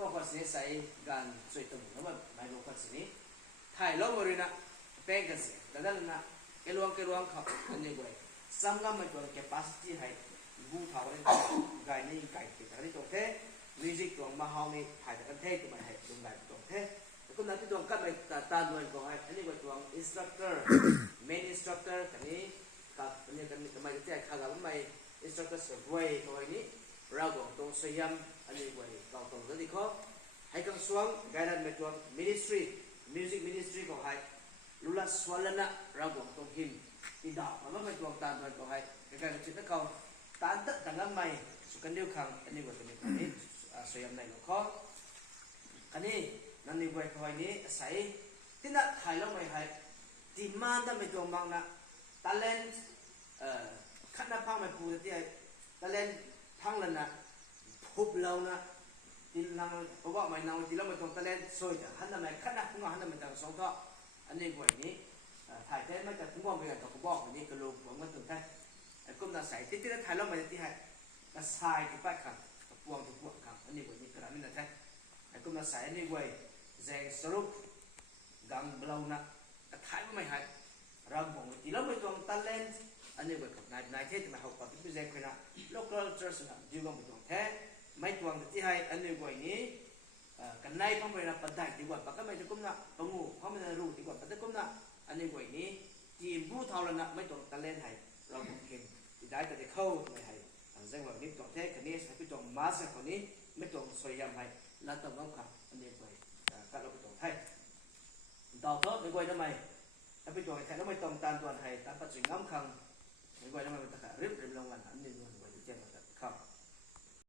บอกว่าสิใส่การช่วยตรงนั้นว่าไม่รู้ว่าสิถ่ายลงมาเลยนะแป้งกันสิแต่ด้านนั้นเกลวงเขาอันนี้ด้วยซ้ำก็มันตัว capacity ให้บูเท่าเลยไก่นี่ไก่ติดอะไรตัวเท่มิวสิกตัวมาเฮานี่ถ่ายแต่กันเท่ตัวมันให้ลงได้ตัวเท่แล้วก็นั่นที่ตัวกันไปตาด้วยก็ให้อันนี้ว่าตัว instructor main instructor อันนี้กับอันนี้กันทำไมจะแจ้งข่าวว่าไม่ instructor สวยตัวนี้เราตรงสยามอันนี้ว่าเราตรงนั้นที่เขาให้กังสวงไกด์ดันไปตัว ministry music ministry ก็ให้ลุลาสวรรณะเราตรงหินอีดอกมันไม่ตัวตามมันก็ให้การจิตเขาตานตะกันละไม่สุกันเดียวขังอันนี้ว่าตัวนี้สยามในหลวงพ่ออันนี้นั่นนี่ว่าคอยนี้ใส่ที่นั่นถ่ายแล้วไม่ให้ดีมาตั้งไปตัวบางนะtalent ขันนับพังไม่พูดที่talent พังแล้วนะพบเรานะที่นั่งเพราะว่าไม่นั่งที่เราไม่ต้องtalent สวยจ้ะหันทำไมขันนับพังหันทำไมต่างสองก็อันนี้ว่านี้ถ่ายแท้ไม่แต่ผมว่าไม่กันก็บอกอันนี้ก็ลงผมก็ตื่นเต้นก็น่าใส่ที่นั่นถ่ายแล้วไม่ที่ให้ก็ใส่ที่ไปขังพวงขังอันนี้ว่านี้ก็ไม่น่าแท้ก็น่าใส่อันนี้ว่าแจงสรุปกังเบลานะถ่ายไม่ให้เราบอกที่เราไม่ต้องtalent อันนี้ว่าในเทศมาเขาก็ที่เป็นแจงคนละ local church นะดีกว่าไม่ต้องแท้ไม่ต้องที่ให้อันนี้ว่านี้กันในพระไม่รับปัจจัยดีกว่าปกติไม่จะก้มหน้าตรงหูพระไม่ได้รู้ดีกว่าปกติก้มหน้าอันนี้ว่านี้ทีมผู้เท่านั้นไม่ต้องtalent ให้เราบอกเห็นที่ได้แต่จะเข้าไม่ให้อันแสดงว่านี้ต้องแท้คนนี้ให้ไปต้องมาสคนนี้ไม่ต้องสวยยามให้แล้วต้องน้องขับอันนี้ว่าการเราไปต้องให้ต่อเท่าไม่ว่าทำไมถ้าไปตัวไอ้แท้แล้วไม่ต้องตามตัวให้ตามปัจจัยน้ำคังไม่ว่าทำไมมันจะขาดริบลงวันอันนี้ว่าจะแจ้งมาครับ